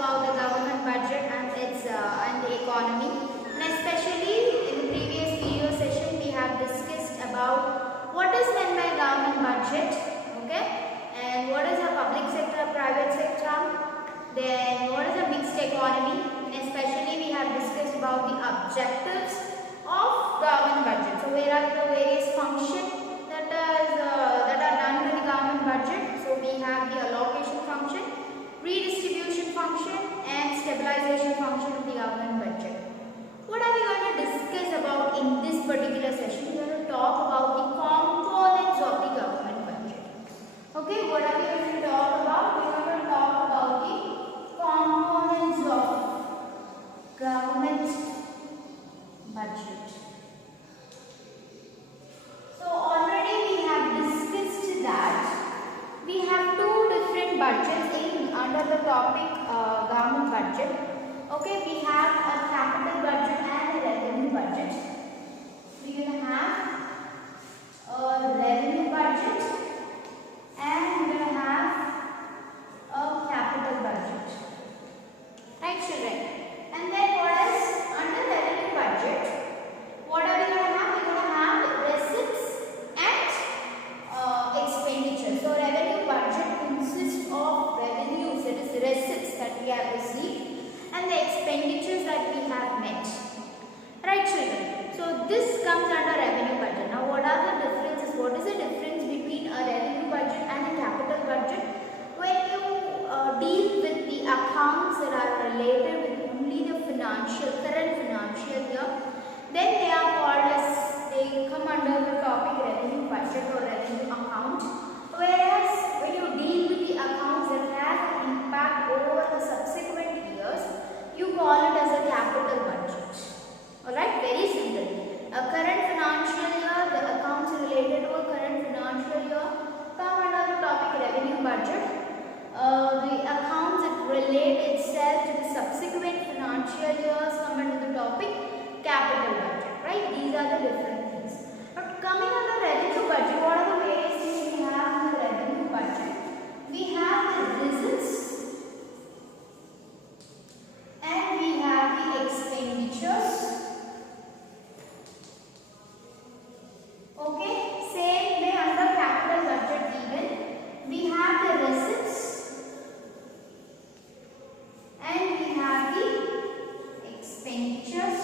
about the government budget and its and the economy. And especially in the previous video session, we have discussed about what is meant by government budget, okay, and what is a public sector, private sector, then what is a mixed economy, and especially we have discussed about the objectives of government budget. So where are the various functions that are done by the government budget? So we have the allocation function, redistribution function, and stabilization function of the government budget. What are we going to discuss about in this particular session? We are going to talk about the components of the government budget. Okay, what are we going to talk about? We are going to talk about the components of government budget. So already we have discussed that we have two different budgets under the topic government budget. Okay, we have a capital budget and a revenue budget. We are going to have a revenue budget and we are going to have a capital budget. Right, children? And then what else? Under revenue budget, what are we going to have? We are going to have receipts and expenditure. So revenue budget consists of revenues, that is receipts that we have received, and the expenditures that we have met. Right, children? So this comes under revenue budget. Now what are the differences? What is the difference between a revenue budget and a capital budget? When you deal with the accounts that are related with only the current financial year, then they are called as, they come under the topic revenue budget or revenue account. Whereas when you deal with the accounts that have an impact over the subsequent years, you call it as a capital budget. Alright, very simple. A current financial year, the accounts related to a current financial year come under the topic revenue budget. The accounts that relate itself to the subsequent financial years come under the topic capital budget. Right? These are the different things. But coming under revenue budget, what are the various things we have in the revenue budget? We have the receipts and we have the expenditures. Okay, same way under capital budget even we have the receipts and we have the expenditures.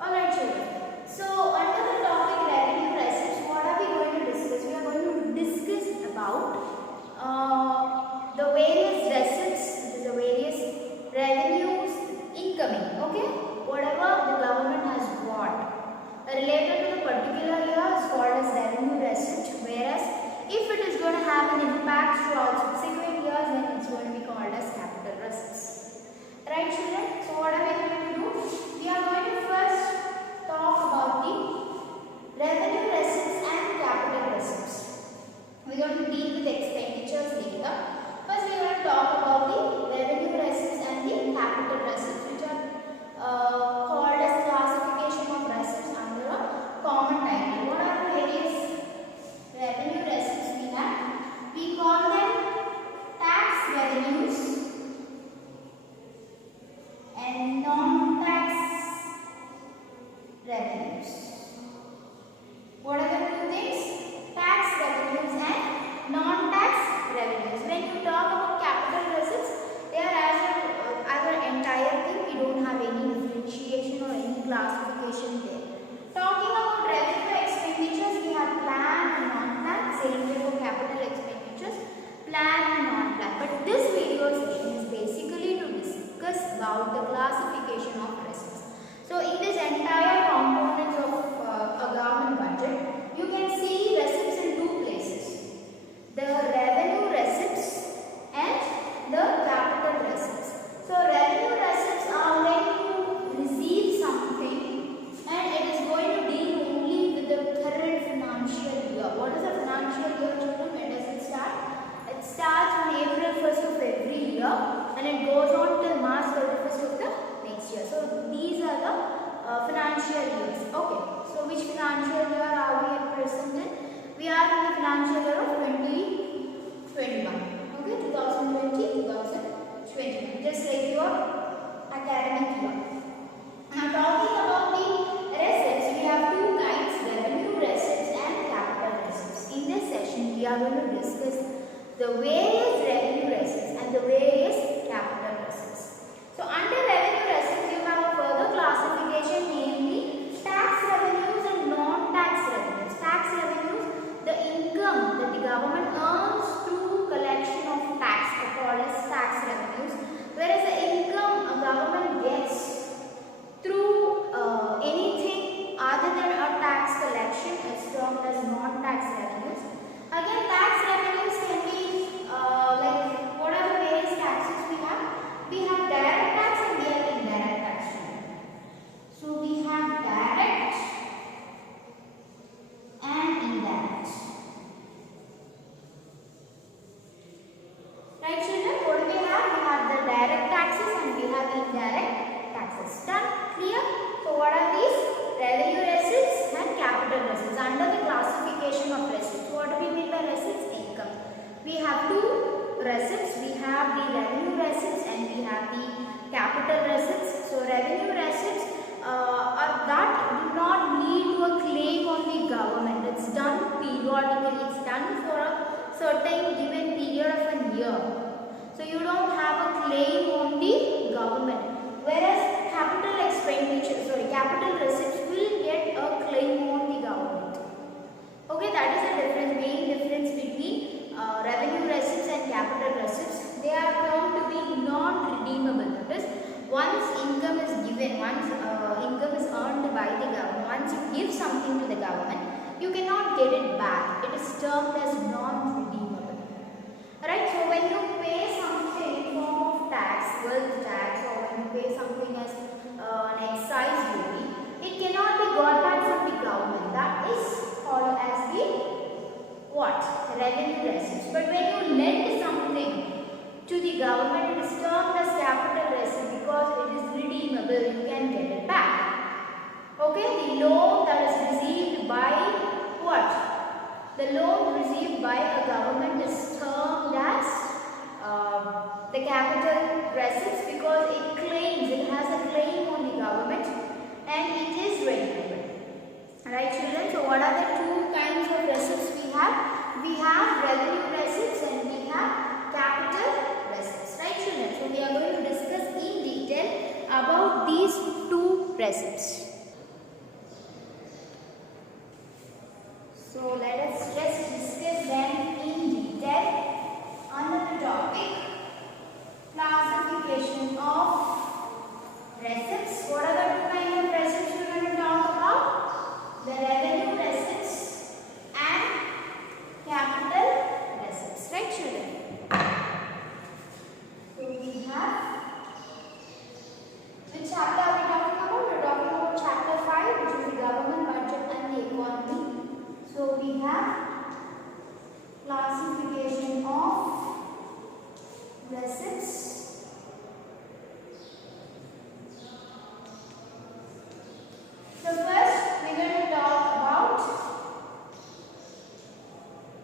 Alright, children. So under the topic revenue receipts, what are we going to discuss? We are going to discuss about the various receipts, which is the various revenues incoming. Okay, whatever the government has bought related to the particular year is called as revenue receipt. Whereas if it is going to have an impact throughout subsequent years, then it's going to be called as capital receipts. Right, children? So what are we going to do? We are going to first talk about the revenue receipts and capital receipts. We are going to deal with expenditures later. First, we are going to talk about the revenue receipts and the capital receipts, which are called as classification of receipts under a common title. What are the various revenue receipts we have? We call them tax revenues and non-tax revenues. What are the two things? Tax revenues and non-tax revenues. When you talk about capital receipts, they are as an entire thing. We don't have any differentiation or any classification there. Talking about revenue expenditures, we have planned and non-planned. Same way for capital expenditures, planned and non-planned. But this video session is basically to discuss about the classification of receipts. So in this entire components of a government budget, you can see receipts in two places: the revenue receipts and the capital receipts. So revenue receipts are when you receive something and it is going to deal only with the current financial year. What is the financial year, children? When does it start? It starts on April 1st of every year and it goes on till March 31st of the next year. So we are going to discuss the various revenue receipts and the various capital receipts. So under revenue receipts, you have a further classification, namely tax revenues and non-tax revenues. Tax revenues, the income that the government earns through collection of tax, are called as tax revenues, whereas the income a government gets through anything other than a tax collection is termed as non-tax revenues. Again, tax revenues can be like, what are the various taxes we have? We have direct tax and we have indirect tax. So we have direct and indirect. Right, children? What do we have? We have the direct taxes and we have indirect taxes. Done? Clear? So what are these? Revenue receipts and capital receipts. Under the classification of receipts, what do we mean by receipts? Income. We have two receipts. We have the revenue receipts and we have the capital receipts. So revenue receipts that do not lead to a claim on the government. It's done periodically. It's done for a certain given period of a year. So you don't have a claim on the government. Whereas capital receipts will get a claim on the government. Okay, that is the difference, main difference between revenue receipts and capital receipts. They are termed to be non-redeemable. That is, once income is given, once income is earned by the government, once you give something to the government, you cannot get it back. It is termed as non-redeemable. Right? So when you pay something in form of tax, wealth tax, or when you pay something as an excise duty, it cannot be got back from the government. That is called as the what? Revenue receipts. But when you lend something to the government, it is termed as capital receipt because it is redeemable. You can get it back. Okay, the loan that is received by what? The loan received by a government is termed as the capital receipts because it has a claim on the government and it is redeemable. Right, children? So what are the two kinds of receipts we have? We have revenue receipts and we have capital receipts. Right, children? So we are going to discuss in detail about these two receipts. So let us just discuss them in detail under the topic classification of receipts. What are the two kinds of receipts we are going to talk about? The revenue receipts and capital receipts. Right, children? So we have, which chapter are we talking about? We are talking about chapter 5, which is the government budget and the economy. So we have classification of receipts So first we are going to talk about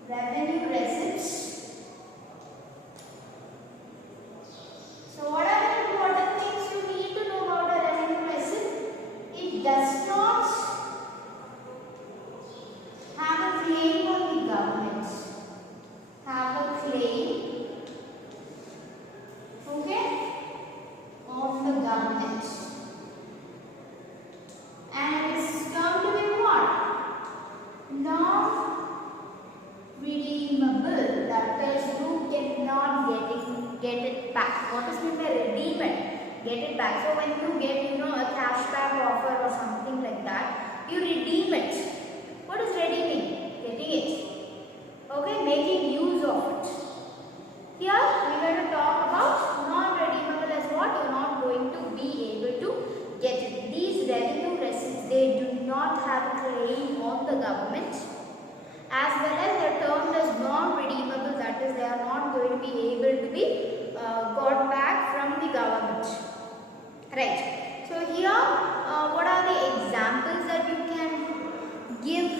revenue receipts. So what are the important things you need to know about a revenue receipt? It does not have a claim on the government. Have a claim, okay, on the government. And it is termed to be what? Non-redeemable. That is, you cannot get it back. What is meant by redeem it? Get it back. So when you get, a cashback offer or something like that, you redeem it. What is redeeming? Getting it. Okay, making use of it. Here we are going to talk about non-redeemable as what? You are not going to be able to get it. These revenue receipts, they do not have a claim on the government, as well as they are termed as non-redeemable. That is, they are not going to be able to be got back from the government. Right. So here, what are the examples that you can give?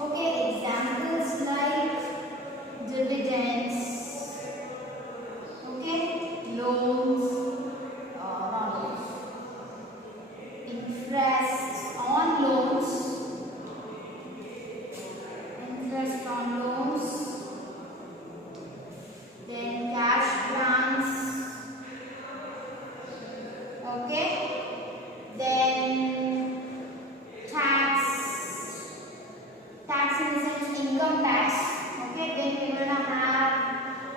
Okay, examples like dividends, okay, loans, not loans, interest on loans,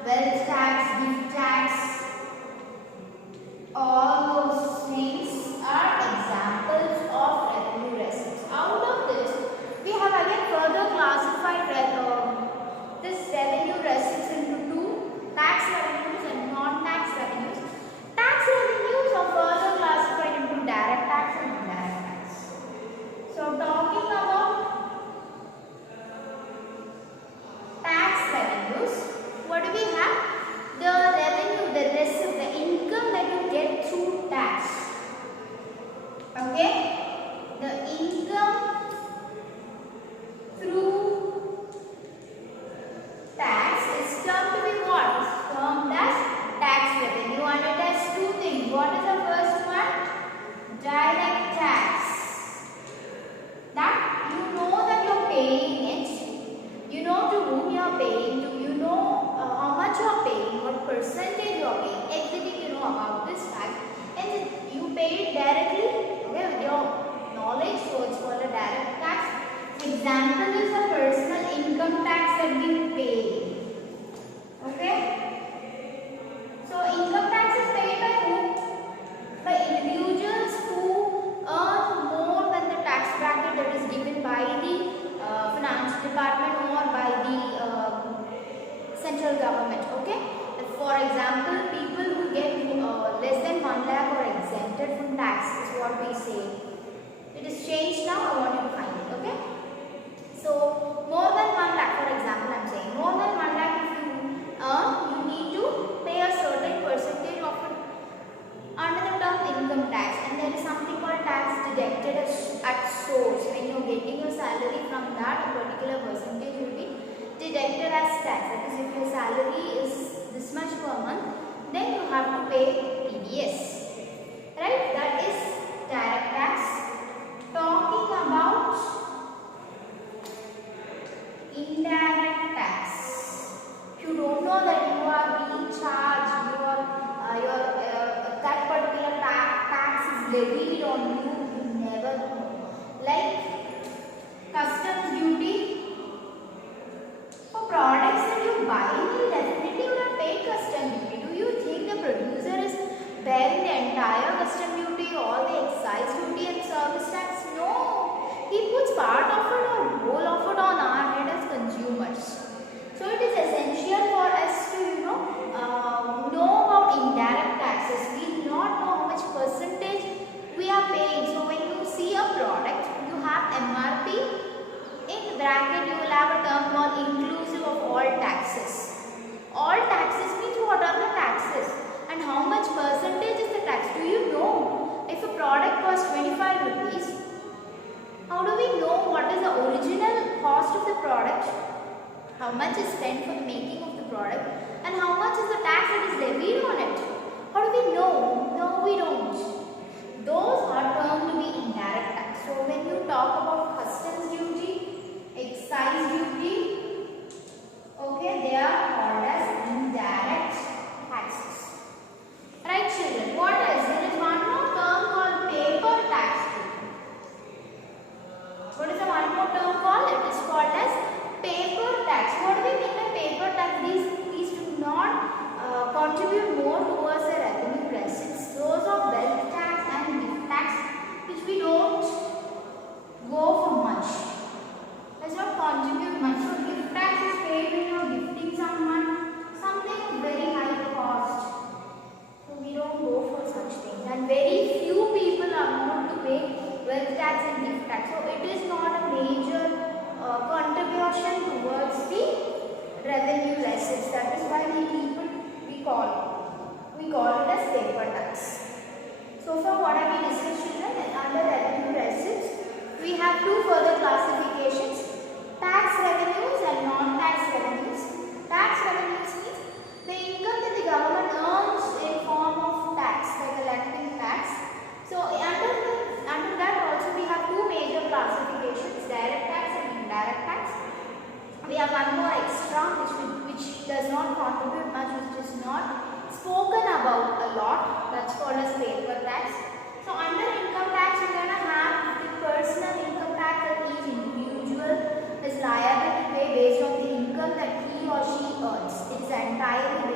wealth tax, gift tax, all those things are examples of revenue receipts. Out of this, we have again further classified this revenue receipts into two: tax revenues and non-tax revenues. Tax revenues are further classified into direct tax and indirect tax. So talking about tax revenues, what do we have? The revenue, the receipt, the income that you get through tax. Okay? The income through tax is termed to be what? It's termed as tax revenue, and it has two things. What is the first one? Direct tax. That you know that you're paying it. You know to whom you're paying to. You know how much you're paying, what percentage you're paying. Everything you know about this fact. And you pay it directly, okay, with your knowledge. So it's called a direct tax. Example is the personal income tax that we pay. Okay? So income tax is paid by whom? By individuals who earn more than the tax bracket that is given by the finance department or by the central government. Okay? For example, people who get less than 1 lakh are exempted from tax is what we say. It is changed now. I want you to find it. Okay? So more than 1 lakh, for example, I am saying more than 1 lakh if you earn, you need to pay a certain percentage of it under the term income tax, and there is something called tax deducted at source. When you are getting your salary from that, a particular percentage will be deducted as tax. That is, if your salary is this much per month, then you have to pay TDS. Right? That is direct tax. Talking about indirect tax. If you don't know that you are being charged, that particular tax is levied on you, you never know. Like customs duty. For products that you buy, you definitely would have paid custom duty. Do you think the producer is bearing the entire custom duty, all the excise duty and service tax? No. He puts part of it or whole of it on our head as consumers. So it is essential for us to know about indirect taxes. We do not know how much percentage we are paying. So when you see a product, you have MRP. In the bracket, you will have a term called inclusive of all taxes. All taxes means what are the taxes and how much percentage is the tax. Do you know if a product costs 25 rupees, how do we know what is the original cost of the product, how much is spent for the making of the product, and how much is the tax that is levied on it? How do we know? No, we don't. Those are termed to be indirect tax. So when you talk about customs duty, excise duty, okay, they are called as indirect taxes. Right, children? What else? There is one more term called paper tax. What is the one more term called? It is called as paper tax. What do we mean by paper tax? These do not contribute more towards the revenue receipts. Those are wealth tax and gift tax, which we don't go for much. Does not contribute much. So gift tax is paid when you are gifting someone something of very high cost. So we don't go for such things. And very few people are known to pay wealth tax and gift tax. So it is not a major contribution towards the revenue receipts. That is why we call it as paper tax. So far what have we discussed, children? Under revenue receipts, we have two further classifications: tax revenues and non-tax revenues. Tax revenues means the income that the government earns in form of tax, by collecting tax. So under that also we have two major classifications: direct tax and indirect tax. We have one more extra which does not contribute much, which is not spoken about a lot. That's called as paper tax. So under income tax, we're going to have the personal income tax that each individual is liable to pay based on the income that he or she earns. It is entirely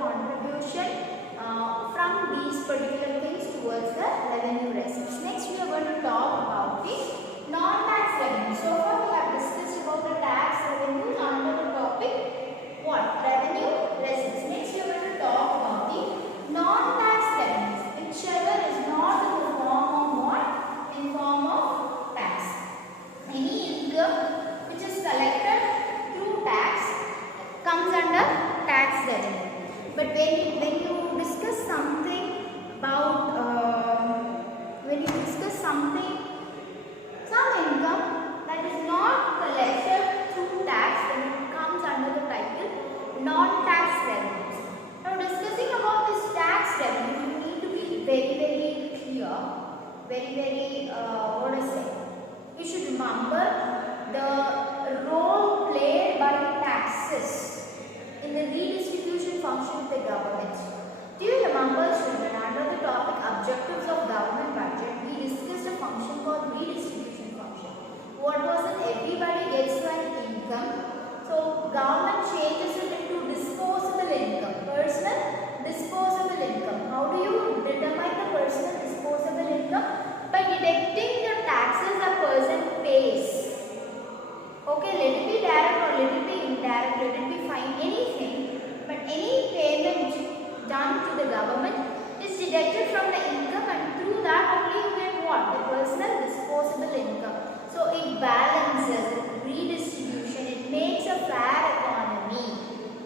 contribution from these particular things towards the revenue receipts. Next we are going to talk about the non-tax revenue. So far we have discussed about the tax revenue under the topic what? Revenue receipts. Next we are going to talk about the non-tax revenues, whichever is not in the form of what? In form of tax. Any income which is collected through tax comes under tax revenue. But when you discuss something about some income that is not collected through tax, then it comes under the title non-tax revenues. Now discussing about this tax revenue, you need to be very clear, what I say. You should remember the role played by taxes in the redistribution function of the government. Do you remember, children, under the topic objectives of government budget, we discussed a function called redistribution function. What was it? Everybody gets an income. So government changes it into disposable income, personal disposable income. How do you determine the personal disposable income? By deducting the taxes a person pays. Okay, let it be direct or let it be indirect, let it be fine, anything. But any payment done to the government is deducted from the income, and through that only you get what? The personal disposable income. So it balances, redistribution, it makes a fair economy.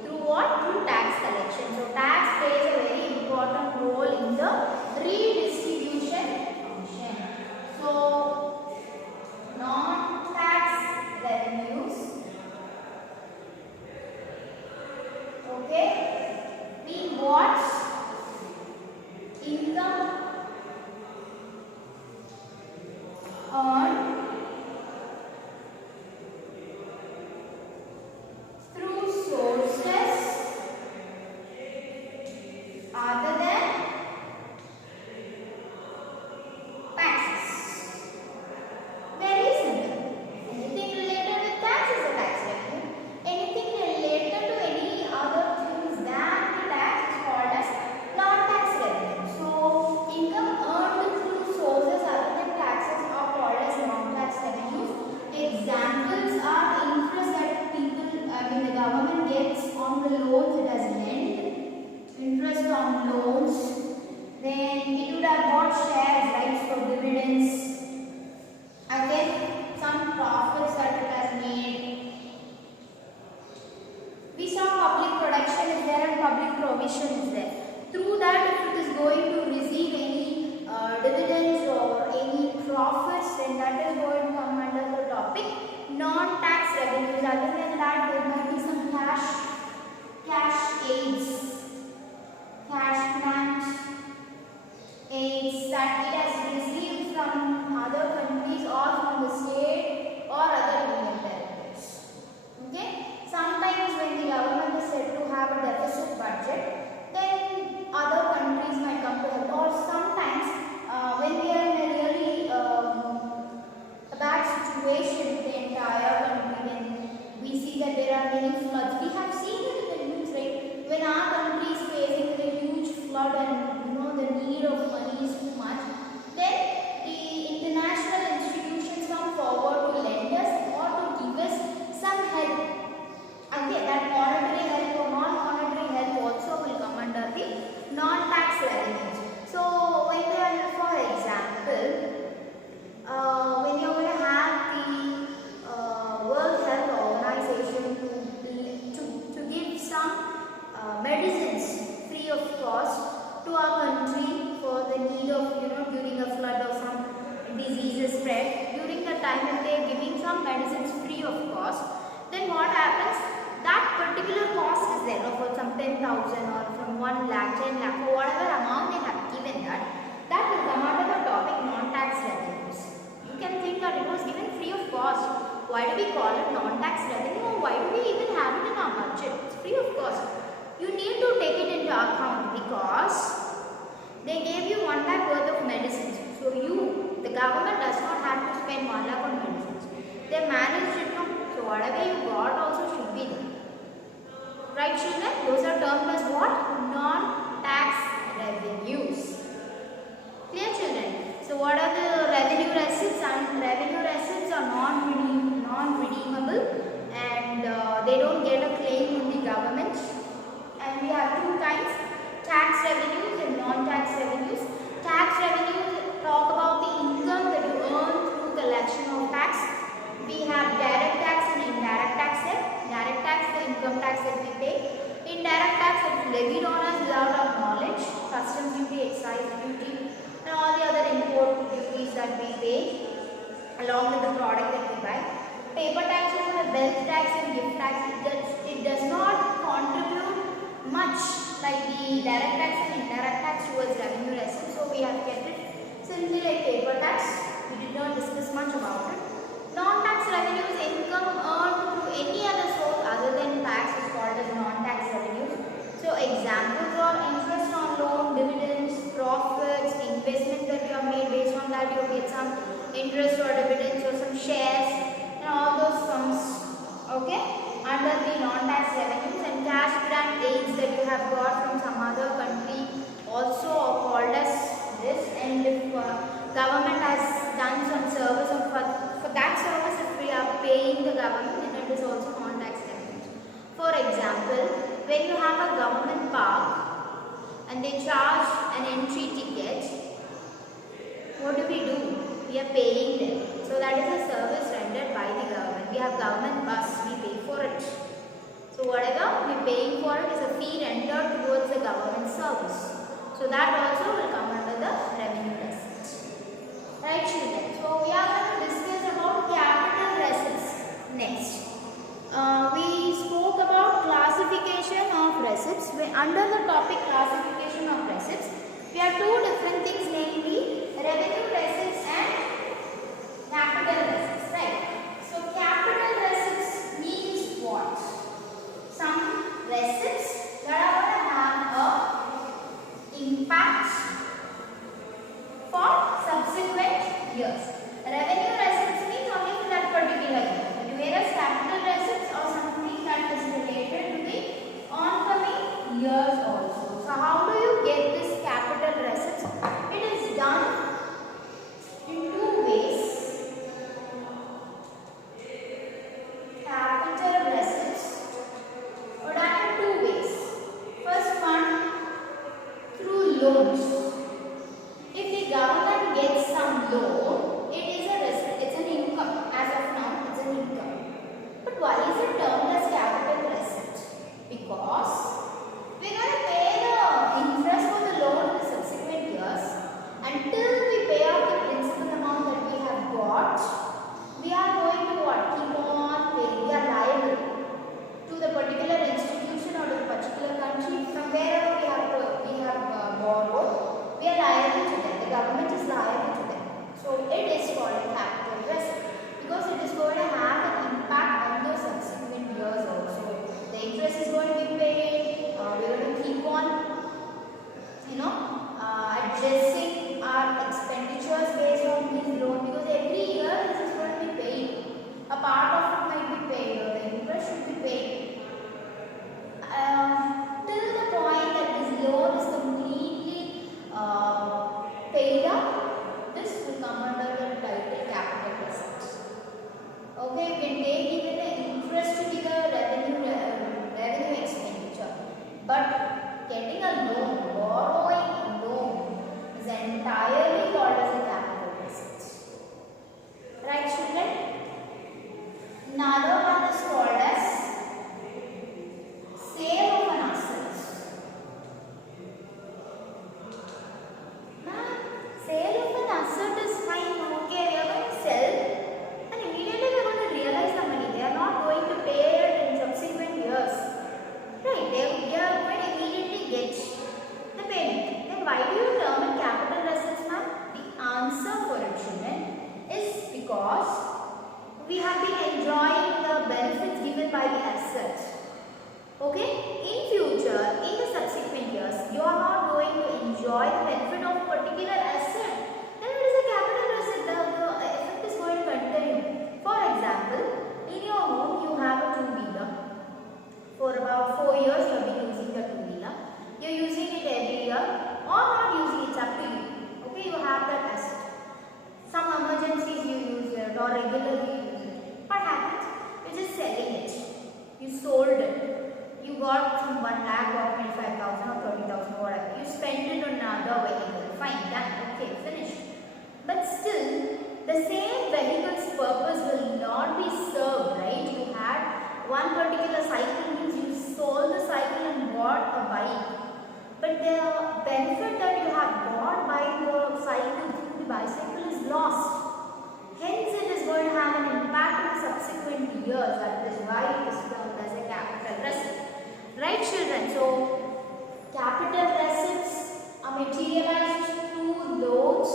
Through what? Through tax collection. So tax plays a very important role in the redistribution function. So non-tax revenues, okay, we watch income earned through sources other than taxes. Very simple. Anything related with tax is a tax revenue. Anything related to any other things than the tax is called as non-tax revenue. So income earned through sources other than taxes are called as non-tax revenues. Examples are interest that the government gets on the loans it has lent, interest on loans. Then it would have bought shares, rights for dividends. Again, some profits that it has made. We saw public production is there and public provision is there. Through that, if it is going to receive any dividends or any profits, then that is going to come under the topic non-tax revenues. Other than that, there might be some cash aids, cash grants, aids that it has received from other countries or from the state or other union territories. Okay? Sometimes when the government is said to have a deficit budget, then other countries might come to help. Or sometimes when we are in a really bad situation with the entire country, then we see that there are many floods. We have seen it in the news, right? When our country is facing a huge flood and the need of money is too much, then the international institutions come forward to lend us or to give us some help. Okay, that monetary help or non-monetary help also will come under the non-tax revenues. So when they are, for example, when you are going to have the World Health Organization to give some medicines free of cost to our country for the need of during a flood or some diseases spread, during the time when they are giving some medicines free of cost, then what happens? That particular cost is there for some 10,000 or from 1 lakh, 10 lakh or whatever amount they have given, that will come under the topic non-tax revenues. You can think that it was given free of cost. Why do we call it non-tax revenue, or why do we even have it in our budget? It's free of cost. You need to take it into account because they gave you 1 lakh worth of medicines. So the government does not have to spend 1 lakh on medicines. They managed it now. So whatever you got also should be there. Right, children? Those are termed as what? non-tax revenues. Clear, children? So what are the revenue receipts? And revenue receipts are non-redeemable, and they don't get a claim from the government. And we have two kinds: tax revenues and non-tax revenues. Tax revenues talk about the income that you earn through collection of tax. We have direct tax and indirect tax here. Direct tax, the income tax that we pay. Indirect tax is levied on us without our knowledge. Customs duty, excise duty, and all the other import duties that we pay along with the product that we buy. Paper taxes are wealth tax and gift tax. It does not contribute much like the direct tax and indirect tax towards revenue receipts. So we have kept it simply like paper tax. We did not discuss much about it. Non-tax revenue is income earned through any other source other than tax is called as non-tax revenues. So examples are interest on loan, dividends, profits, investments that you have made. Based on that you get some interest or dividends or some shares, and all those comes okay under the non-tax revenues. And cash grant aids that you have got from some other country also are called as this. And if government has done some service, or for that service if we are paying the government, then it is also non-tax revenues. For example, when you have a government park and they charge an entry ticket, what do? We are paying them. So that is a service rendered by the government. We have government bus, we pay for it. So whatever we are paying for it is a fee rendered towards the government service. So that also will come under the revenue receipt. Right, children? So we are going to discuss about capital receipts next. We spoke about classification of receipts. Under the topic classification of receipts, we have two different things, namely revenue receipts and capital receipts, right? So capital receipts means what? Some receipts that are going to have a impact for subsequent years. Revenue receipts means only for that particular year, whereas capital receipts are something that is related to the oncoming years also. So how do you get this capital receipts? It is done in two ways. Capital receipts are done in two ways. First one, through loans. If the government gets some loan, it is a receipt, it's an income. As of now, it's an income. But why is it termed as capital receipt? Because we are going to pay or regularly use it. What happens? You're just selling it. You sold it. You got from 1 lakh or 25,000 or 30,000, whatever. You spent it on another vehicle. Fine, done. Okay, finished. But still, the same vehicle's purpose will not be served, right? You had one particular cycle, means you sold the cycle and bought a bike. But the benefit that you have got by the cycle through the bicycle is lost. Hence, it is going to have an impact in subsequent years. That is why it is termed as a capital receipt. Right, children? So, capital receipts are materialized through loans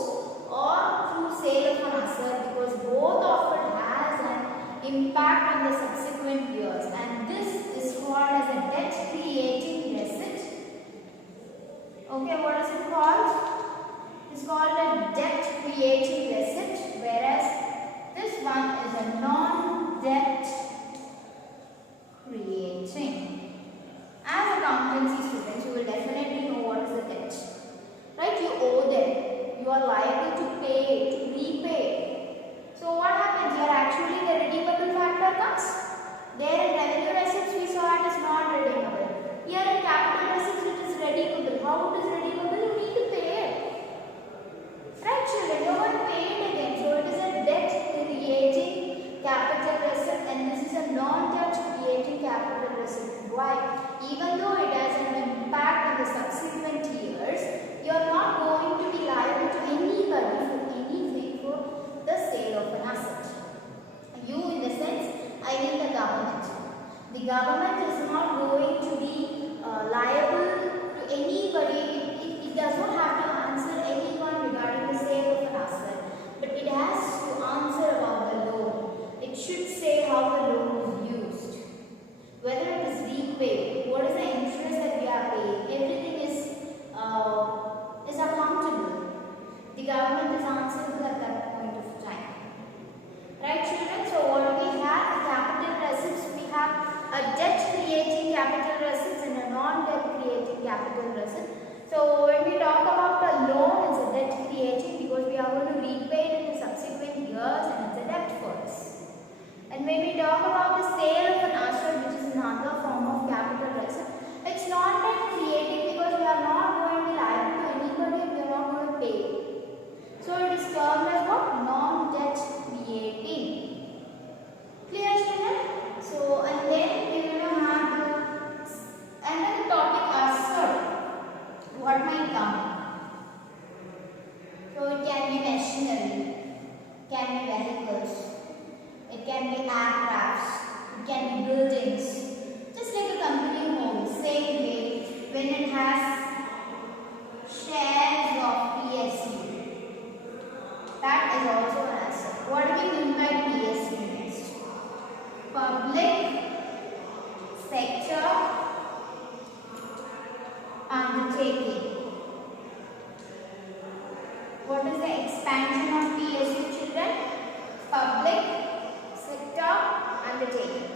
or through sale of an asset, because both of it has an impact on the subsequent years, and this is called as a debt creating receipt. Okay, what is it called? It's called a debt creating receipt, whereas this one is a non-debt creating. As accountancy students, you will definitely know what is the debt. Right? You owe them. You are liable to pay, to repay. So what happens here? Actually, the redeemable factor comes. There in revenue receipts, we saw it is not redeemable. Here in capital receipts, it is redeemable. How it is redeemable? You need to pay it. Right, children? You are going to pay it again. So it is a debt creating capital receipt, and this is a non-debt creating capital receipt. Why? Even though it has an impact on the subsequent years, you are not going to be liable to anybody for anything for the sale of an asset. You, in the sense, I mean the government. The government is not going to be liable to anybody. It does not have to answer anyone regarding the sale of an asset, but it has to answer about the loan. It should say how the loan is used, whether it is repaid, what is the interest that we are paying. Everything is accountable. The government is answerable at that point of time. Right, children? So what do we have? The capital receipts. We have a debt creating capital receipts and a non-debt creating capital receipt. So when we talk about a loan, it's a debt creating because we are going to repay it in the subsequent years, and it's a debt for us. And when we talk about the sale of an asset, which is another form of capital receipt, it's not debt creating because we are not going to be liable to anybody and we are not going to pay. So it is termed as what? Non-debt creating. Clear, children? So, and then we will have another topic asset. What might come? So it can be machinery, can be vehicles, it can be aircrafts, it can be buildings. Just like a company home, same way, when it has shares of PSU, that is also an asset. What do we mean by PSU next? Public sector undertaking. What is the expansion of PSU, children? Public sector undertaking.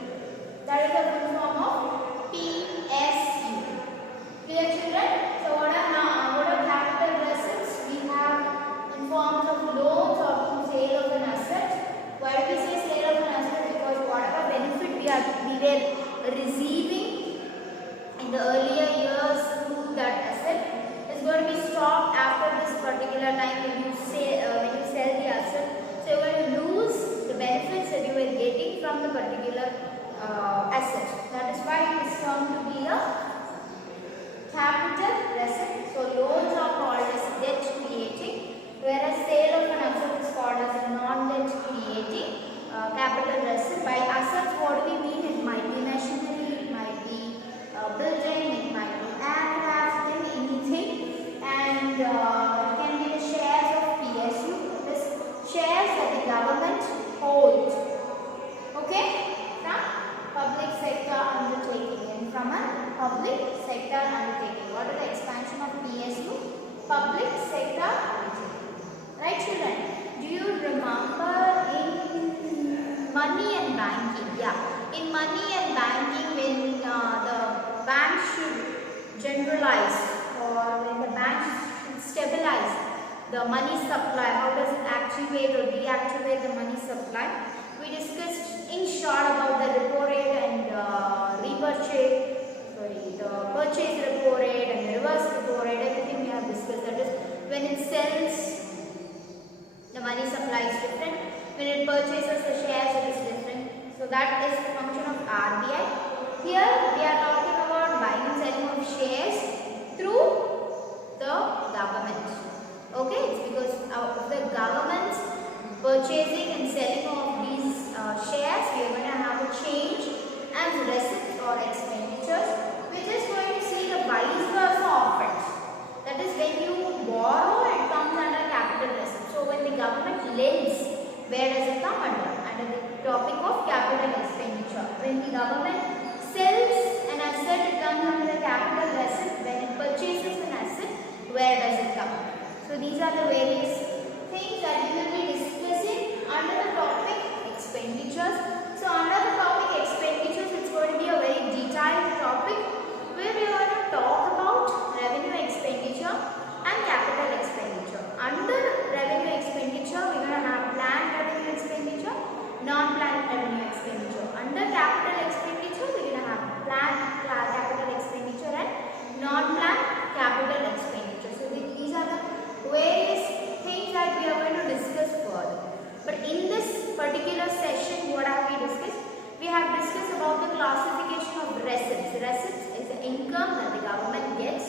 That is the full form of PSU. Clear, children? So what are capital receipts? We have in forms of loans or through sale of an asset. Why do we say sale of an asset? Because whatever benefit we were receiving in the earlier years through that asset is going to be stopped after this particular time when you sell the asset. So you are going to lose the benefits that you were getting from the particular asset. That is why it is termed to be a capital receipt. So loans are called as debt creating, whereas sale of an asset is called as a non-debt creating capital receipt. By assets, what do we mean? It might be machinery, it might be building, it might be aircraft, anything, and it can be the shares of PSU, this shares that the government holds. Okay, from public sector undertaking, and from a public sector undertaking. What is the expansion of PSU? Public sector undertaking. Right, children? Do you remember in money and banking? Yeah, in money and banking, when the bank should generalize or when the bank should stabilize the money supply, how does it activate or deactivate the money supply? We discussed in short about the repo rate and the purchase repo rate and the reverse repo rate. Everything we have discussed. That is, when it sells, the money supply is different. When it purchases the shares, it is different. So that is the function of RBI. Here we are talking about buying and selling of shares through the government. Okay, it's because of the government's purchasing and selling of these shares, we are going to have a change as receipts or expenditures. We are just going to see the vice versa of it. That is, when you borrow, it comes under capital receipts. So when the government lends, where does it come under? Under the topic of capital expenditure. When the government sells an asset, it comes under the capital receipt. When it purchases an asset, where does it come? So these are the various things that we will be discussing under the topic expenditures. So under the topic expenditures, it's going to be a very detailed topic where we are going to talk about revenue expenditure and capital expenditure. Under revenue expenditure, we're going to have planned revenue expenditure, non-planned revenue expenditure. Under capital expenditure, we're going to have planned capital expenditure and non-planned capital expenditure. So these are the various things that we are going to discuss further. But in this particular session, what have we discussed? We have discussed about the classification of receipts. Receipts is the income that the government gets,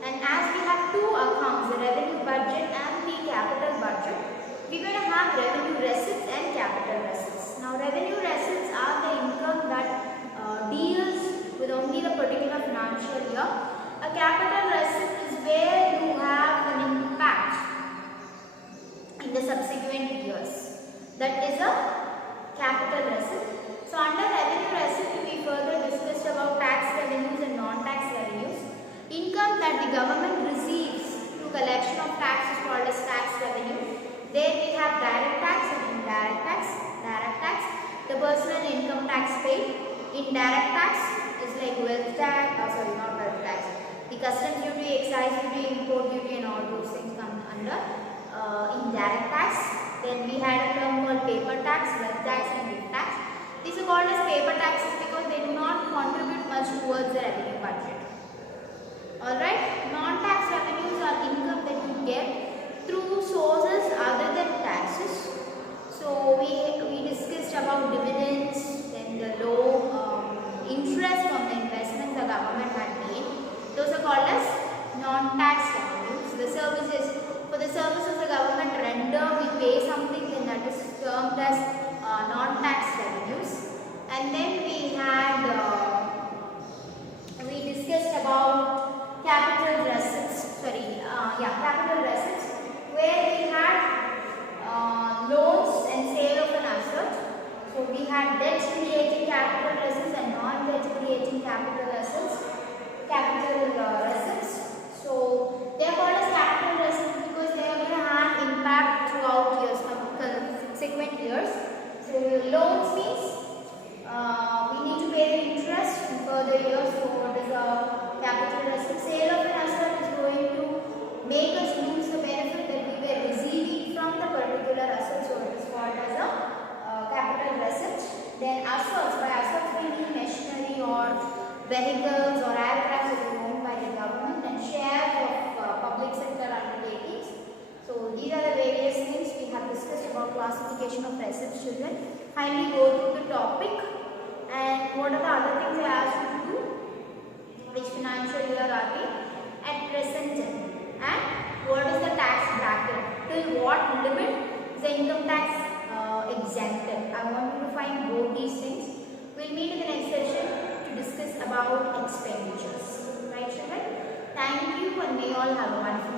and as we have two accounts, the revenue budget and the capital budget, we are going to have revenue receipts and capital receipts. Now revenue receipts are the income that deals with only the particular financial year. A capital receipt is where you have an impact in the subsequent years. That is a capital receipt. So under revenue receipt, we further discussed about tax revenues and non-tax revenues. Income that the government receives through collection of tax is called as tax revenue. There we have direct tax and indirect tax. Direct tax, the personal income tax paid. Indirect tax is like wealth tax, not wealth tax. The customs duty, excise duty, import duty and all those things come under indirect tax. Then we had a term called paper tax, wealth tax and gift tax. These are called as paper taxes because they do not contribute much towards the revenue budget. Alright, non-tax revenues are income that you get through sources other than taxes. So we discussed about dividends, then the low interest on the investments the government had made. Those are called as non-tax revenues. The services, for the services the government render, we pay something, and that is termed as non-tax revenues. And then we discussed about capital receipts, capital receipts, where we had loans and sale of an asset. So we had debt creating capital receipts and non-debt creating capital receipts. So they are called as capital receipts because they are going to have impact throughout years, subsequent years. So loans means we need to pay the interest in further years. So what is a capital receipt? Sale of an asset is going to make us lose the benefit that we were receiving from the particular asset. So it is called as a capital receipt. Then assets, by assets we mean machinery or vehicles or aircraft that are owned by the government, and shares of public sector undertakings. So these are the various things we have discussed about classification of receipts. Children, kindly go through the topic and what are the other things I asked you to do. Which financial year are we at present in, and what is the tax bracket, till what limit is the income tax exempted. I want you to find both these things. We'll meet in the next session to discuss about expenditures. Right, children? Thank you, and may all have a wonderful